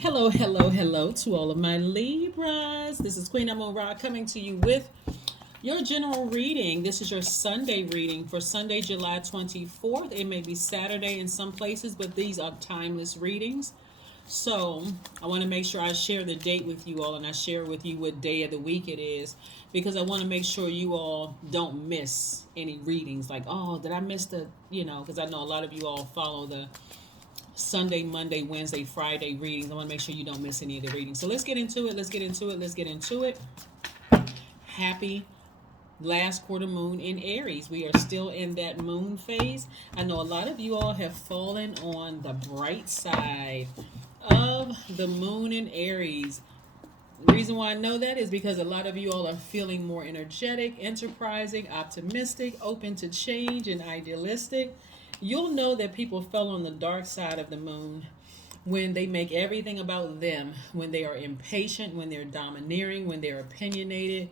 Hello, hello, hello to all of my Libras. This is Queen Amun Ra coming to you with your general reading. This is your Sunday reading for Sunday, July 24th. It may be Saturday in some places, but these are timeless readings. So I want to make sure I share the date with you all and I share with you what day of the week it is because I want to make sure you all don't miss any readings. Like, oh, did I miss because I know a lot of you all follow the Sunday, Monday, Wednesday, Friday readings. I want to make sure you don't miss any of the readings. So let's get into it. Let's get into it. Let's get into it. Happy last quarter moon in Aries. We are still in that moon phase. I know a lot of you all have fallen on the bright side of the moon in Aries. The reason why I know that is because a lot of you all are feeling more energetic, enterprising, optimistic, open to change, and idealistic. You'll know that people fell on the dark side of the moon when they make everything about them, when they are impatient, when they're domineering, when they're opinionated,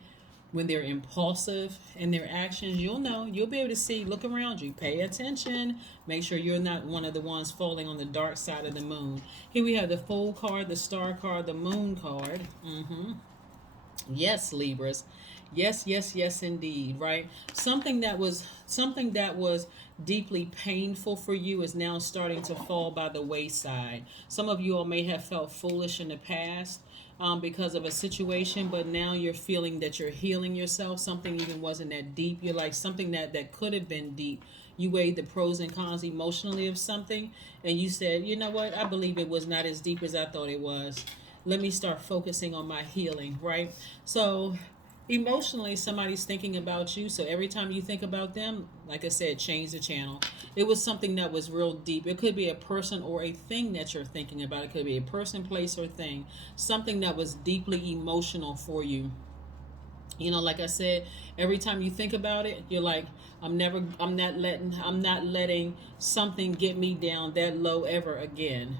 when they're impulsive in their actions. You'll know, you'll be able to see, look around you, pay attention, make sure you're not one of the ones falling on the dark side of the moon. Here we have the Fool card, the Star card, the Moon card. Yes, Libras. Yes, yes, yes, indeed. Right. Something that was deeply painful for you is now starting to fall by the wayside. Some of you all may have felt foolish in the past because of a situation, but now you're feeling that you're healing yourself. Something even wasn't that deep. You're like something that could have been deep. You weighed the pros and cons emotionally of something, and you said, you know what? I believe it was not as deep as I thought it was. Let me start focusing on my healing, right? So emotionally somebody's thinking about you, so every time you think about them, like I said, change the channel. It was something that was real deep. It could be a person or a thing that you're thinking about. It could be a person, place, or thing. Something that was deeply emotional for you. Like I said, every time you think about it, you're like, I'm not letting something get me down that low ever again,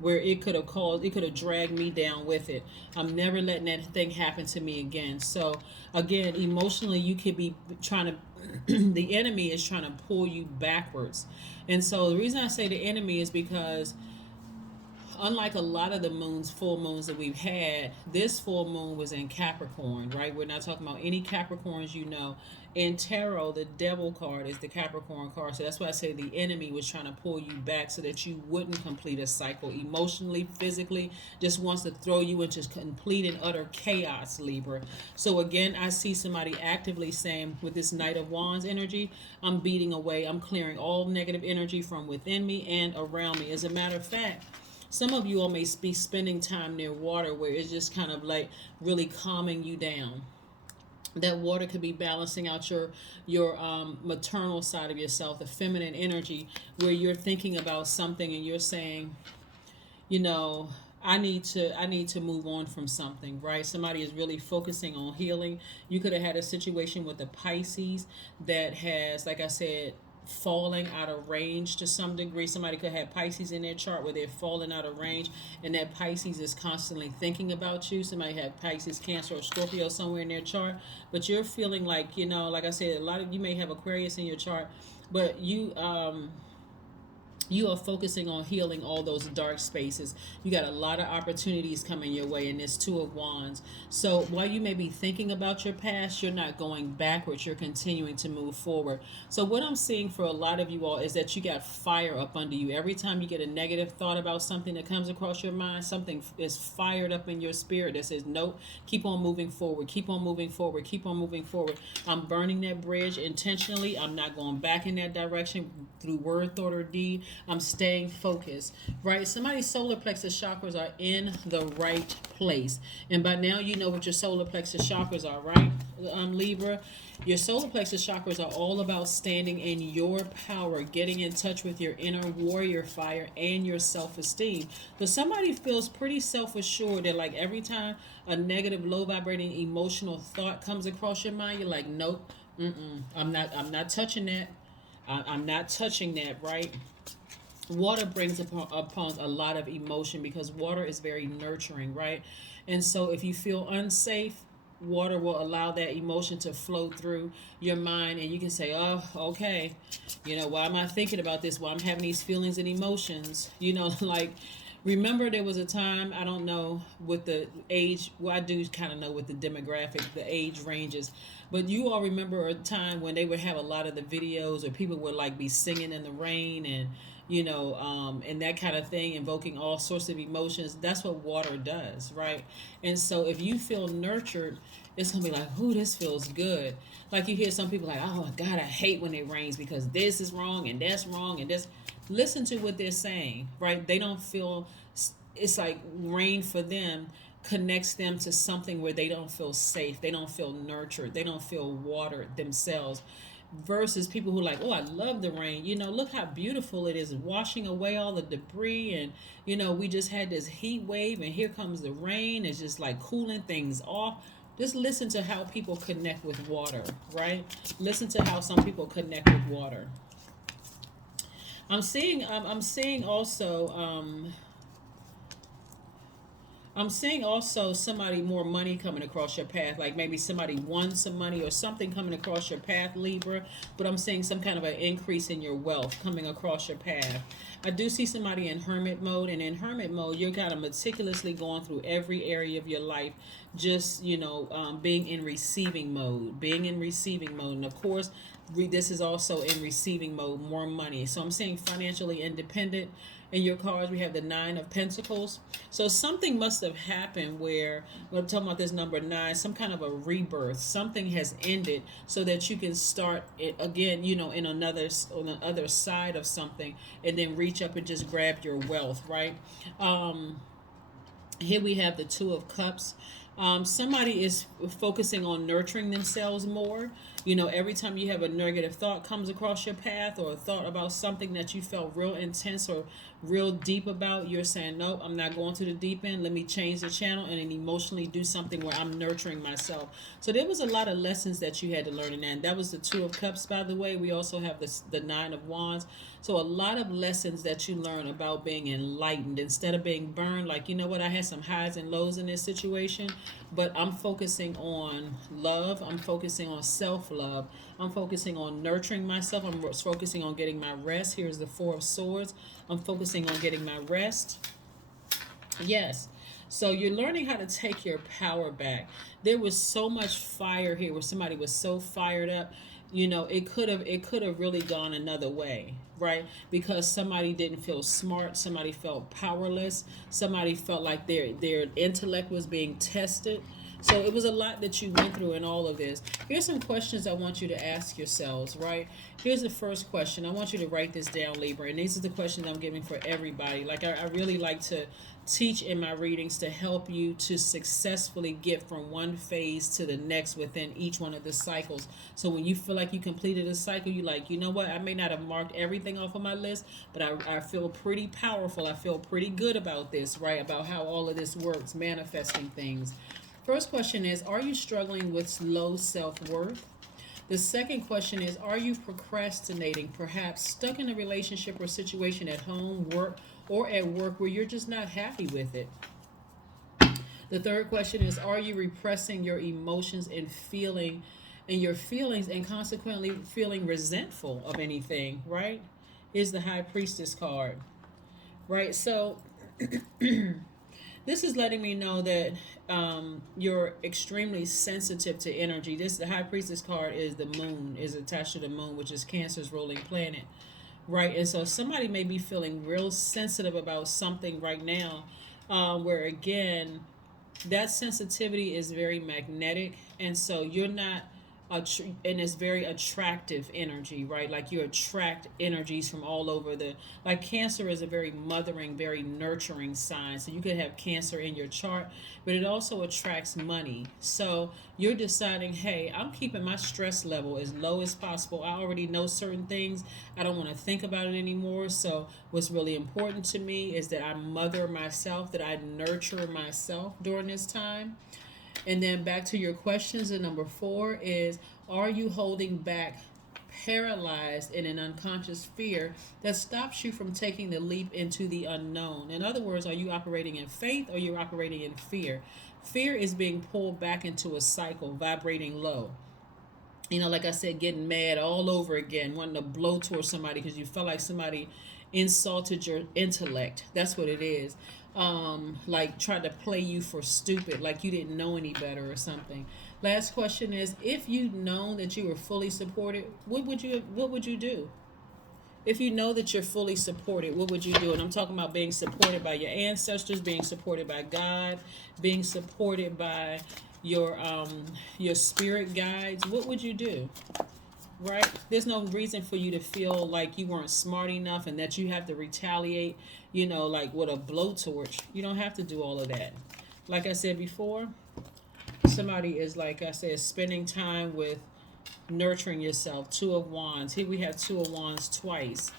where it could have dragged me down with it. I'm never letting that thing happen to me again. So again, emotionally, you could be trying to the enemy is trying to pull you backwards. And so the reason I say the enemy is because unlike a lot of the full moons that we've had, this full moon was in Capricorn, right? We're not talking about any Capricorns, In tarot, the devil card is the Capricorn card. So that's why I say the enemy was trying to pull you back so that you wouldn't complete a cycle emotionally, physically, just wants to throw you into complete and utter chaos, Libra. So again, I see somebody actively saying with this Knight of Wands energy, I'm beating away, I'm clearing all negative energy from within me and around me. As a matter of fact, some of you all may be spending time near water where it's just kind of like really calming you down. That water could be balancing out your maternal side of yourself, the feminine energy, where you're thinking about something and you're saying, you know, I need to move on from something, right? Somebody is really focusing on healing. You could have had a situation with a Pisces that has, like I said, falling out of range to some degree. Somebody could have Pisces in their chart where they're falling out of range, and that Pisces is constantly thinking about you. Somebody had Pisces, Cancer, or Scorpio somewhere in their chart, but you're feeling like, like I said, a lot of you may have Aquarius in your chart, but you are focusing on healing all those dark spaces. You got a lot of opportunities coming your way in this Two of Wands. So while you may be thinking about your past, you're not going backwards. You're continuing to move forward. So what I'm seeing for a lot of you all is that you got fire up under you. Every time you get a negative thought about something that comes across your mind, something is fired up in your spirit that says, nope, keep on moving forward, keep on moving forward, keep on moving forward. I'm burning that bridge intentionally. I'm not going back in that direction through word, thought, or deed. I'm staying focused, right? Somebody's solar plexus chakras are in the right place. And by now, you know what your solar plexus chakras are, right? Libra, your solar plexus chakras are all about standing in your power, getting in touch with your inner warrior fire and your self-esteem. So somebody feels pretty self-assured that like every time a negative, low vibrating emotional thought comes across your mind, you're like, nope, I'm not touching that. I'm not touching that, right? Water brings upon a lot of emotion because water is very nurturing, right? And so if you feel unsafe, water will allow that emotion to flow through your mind, and you can say, oh, okay, why am I thinking about this? Why I'm having these feelings and emotions? Like Remember, there was a time, I don't know with the age, well, I do kind of know with the demographic, the age ranges, but you all remember a time when they would have a lot of the videos or people would like be singing in the rain and, and that kind of thing, invoking all sorts of emotions. That's what water does, right? And so if you feel nurtured, it's gonna be like, "Ooh, this feels good." Like you hear some people like, "Oh God, I hate when it rains because this is wrong and that's wrong and this." Listen to what they're saying, right? They don't feel, it's like rain for them connects them to something where they don't feel safe, they don't feel nurtured, they don't feel watered themselves. Versus people who are like, oh, I love the rain. Look how beautiful it is, washing away all the debris. And, we just had this heat wave, and here comes the rain. It's just like cooling things off. Just listen to how people connect with water, right? Listen to how some people connect with water. I'm seeing also I'm seeing also somebody more money coming across your path, like maybe somebody won some money or something coming across your path, Libra. But I'm seeing some kind of an increase in your wealth coming across your path. I do see somebody in hermit mode, and in hermit mode, you're kind of meticulously going through every area of your life, just being in receiving mode, and of course, this is also in receiving mode, more money. So I'm seeing financially independent. In your cards, we have the Nine of Pentacles. So something must have happened where we're talking about this number 9, some kind of a rebirth. Something has ended so that you can start it again, in another, on the other side of something, and then reach up and just grab your wealth, right? Here we have the Two of Cups. Somebody is focusing on nurturing themselves more. Every time you have a negative thought comes across your path, or a thought about something that you felt real intense or real deep about, you're saying, no, I'm not going to the deep end. Let me change the channel and then emotionally do something where I'm nurturing myself. So there was a lot of lessons that you had to learn in that. And that was the Two of Cups, by the way. We also have the Nine of Wands. So a lot of lessons that you learn about being enlightened instead of being burned. Like, you know what, I had some highs and lows in this situation, but I'm focusing on love. I'm focusing on self-love. I'm focusing on nurturing myself. I'm focusing on getting my rest. Here's the Four of Swords. I'm focusing on getting my rest. Yes. So you're learning how to take your power back. There was so much fire here where somebody was so fired up. It could have really gone another way, right? Because somebody didn't feel smart, somebody felt powerless, somebody felt like their intellect was being tested. So it was a lot that you went through in all of this. Here's some questions I want you to ask yourselves, right? Here's the first question. I want you to write this down, Libra. And these are the questions I'm giving for everybody. Like, I really like to teach in my readings to help you to successfully get from one phase to the next within each one of the cycles. So when you feel like you completed a cycle, you're like, you know what? I may not have marked everything off of my list, but I feel pretty powerful. I feel pretty good about this, right? About how all of this works, manifesting things. First question is, are you struggling with low self-worth? The second question is, are you procrastinating, perhaps stuck in a relationship or situation at home, work, or at work where you're just not happy with it? The third question is, are you repressing your emotions and your feelings, and consequently feeling resentful of anything, right? Is the High Priestess card, right? So this is letting me know that you're extremely sensitive to energy. The High Priestess card is the moon, is attached to the moon, which is Cancer's ruling planet, right? And so somebody may be feeling real sensitive about something right now, where again, that sensitivity is very magnetic, and so you're not and it's very attractive energy, right? Like you attract energies from all over the, like Cancer is a very mothering, very nurturing sign. So you could have Cancer in your chart, but it also attracts money. So you're deciding, hey, I'm keeping my stress level as low as possible. I already know certain things. I don't want to think about it anymore. So what's really important to me is that I mother myself, that I nurture myself during this time. And then back to your questions, and number 4 is, are you holding back, paralyzed in an unconscious fear that stops you from taking the leap into the unknown? In other words, are you operating in faith or you're operating in fear? Fear is being pulled back into a cycle, vibrating low. Like I said, getting mad all over again, wanting to blow towards somebody because you felt like somebody insulted your intellect. That's what it is. Like tried to play you for stupid, like you didn't know any better or something. Last question is, if you'd known that you were fully supported, what would you do? If you know that you're fully supported, what would you do? And I'm talking about being supported by your ancestors, being supported by God, being supported by your spirit guides. What would you do? Right? There's no reason for you to feel like you weren't smart enough and that you have to retaliate, like with a blowtorch. You don't have to do all of that. Like I said before, somebody is, like I said, spending time with nurturing yourself. Two of Wands. Here we have Two of Wands twice.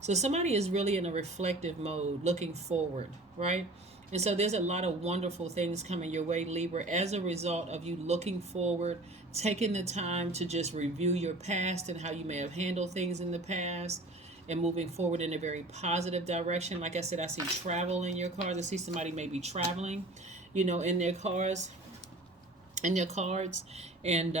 So somebody is really in a reflective mode, looking forward, right? And so there's a lot of wonderful things coming your way, Libra, as a result of you looking forward, taking the time to just review your past and how you may have handled things in the past, and moving forward in a very positive direction. Like I said, I see travel in your cards. I see somebody may be traveling, in their cars, in your cards. And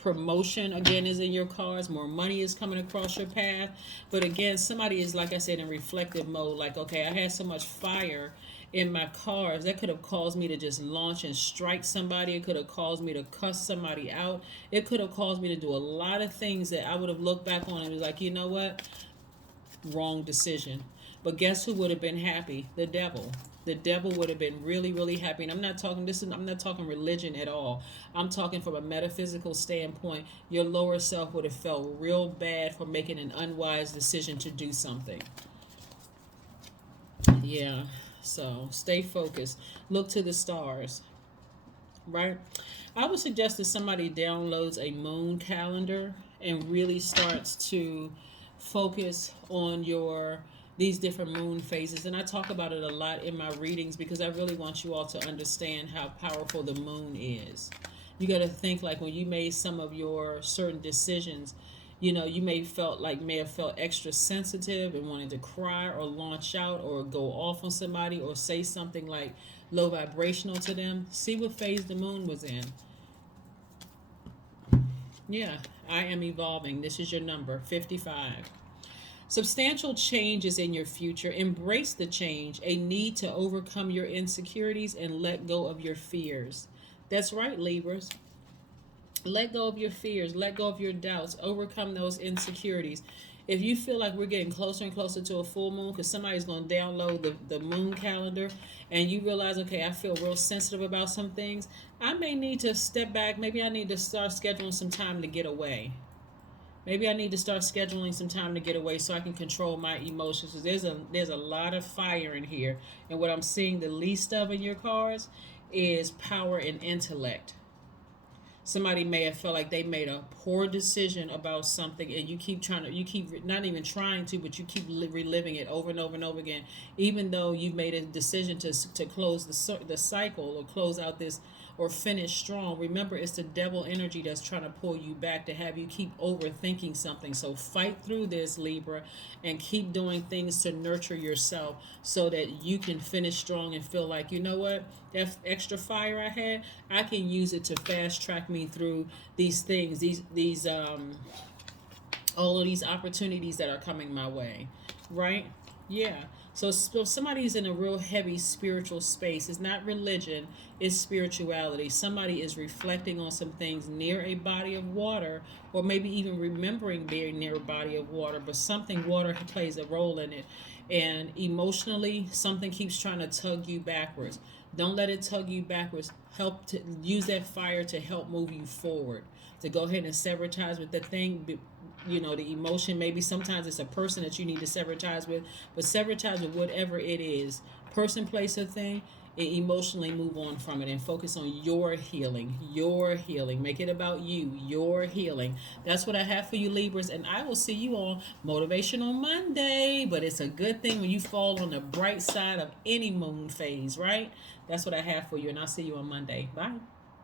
promotion again is in your cards. More money is coming across your path. But again, somebody is, like I said, in reflective mode. Like, okay, I had so much fire in my cards that could have caused me to just launch and strike somebody. It could have caused me to cuss somebody out. It could have caused me to do a lot of things that I would have looked back on and was like, you know what? Wrong decision. But guess who would have been happy? The devil. The devil would have been really, really happy. And I'm not talking religion at all. I'm talking from a metaphysical standpoint. Your lower self would have felt real bad for making an unwise decision to do something. Yeah. So stay focused. Look to the stars. Right? I would suggest that somebody downloads a moon calendar and really starts to focus on these different moon phases. And I talk about it a lot in my readings because I really want you all to understand how powerful the moon is. You got to think, like, when you made some of your certain decisions, you may have felt extra sensitive and wanted to cry or launch out or go off on somebody or say something like low vibrational to them. See what phase the moon was in. Yeah, I am evolving. This is your number, 55. Substantial change is in your future. Embrace the change, a need to overcome your insecurities and let go of your fears. That's right, Libras. Let go of your fears. Let go of your doubts. Overcome those insecurities. If you feel like we're getting closer and closer to a full moon because somebody's going to download the moon calendar and you realize, okay, I feel real sensitive about some things, I may need to step back. Maybe I need to start scheduling some time to get away. Maybe I need to start scheduling some time to get away so I can control my emotions. Because there's a lot of fire in here. And what I'm seeing the least of in your cards is power and intellect. Somebody may have felt like they made a poor decision about something, and you keep not even trying to, but you keep reliving it over and over and over again, even though you've made a decision to close the cycle or close out this or finish strong. Remember, it's the devil energy that's trying to pull you back to have you keep overthinking something. So fight through this, Libra, and keep doing things to nurture yourself so that you can finish strong and feel like, you know what, that extra fire I had, I can use it to fast track me through these things, these all of these opportunities that are coming my way, right? Yeah. So somebody's in a real heavy spiritual space. It's not religion, it's spirituality. Somebody is reflecting on some things near a body of water, or maybe even remembering being near a body of water, but something water plays a role in it. And emotionally, something keeps trying to tug you backwards. Don't let it tug you backwards. Help to use that fire to help move you forward. To go ahead and sever ties with the thing, the emotion. Maybe sometimes it's a person that you need to sever ties with, but sever ties with whatever it is, person, place, or thing, and emotionally move on from it and focus on your healing. Make it about you, your healing. That's what I have for you, Libras, and I will see you on Motivational Monday. But it's a good thing when you fall on the bright side of any moon phase, right? That's what I have for you, and I'll see you on Monday. Bye.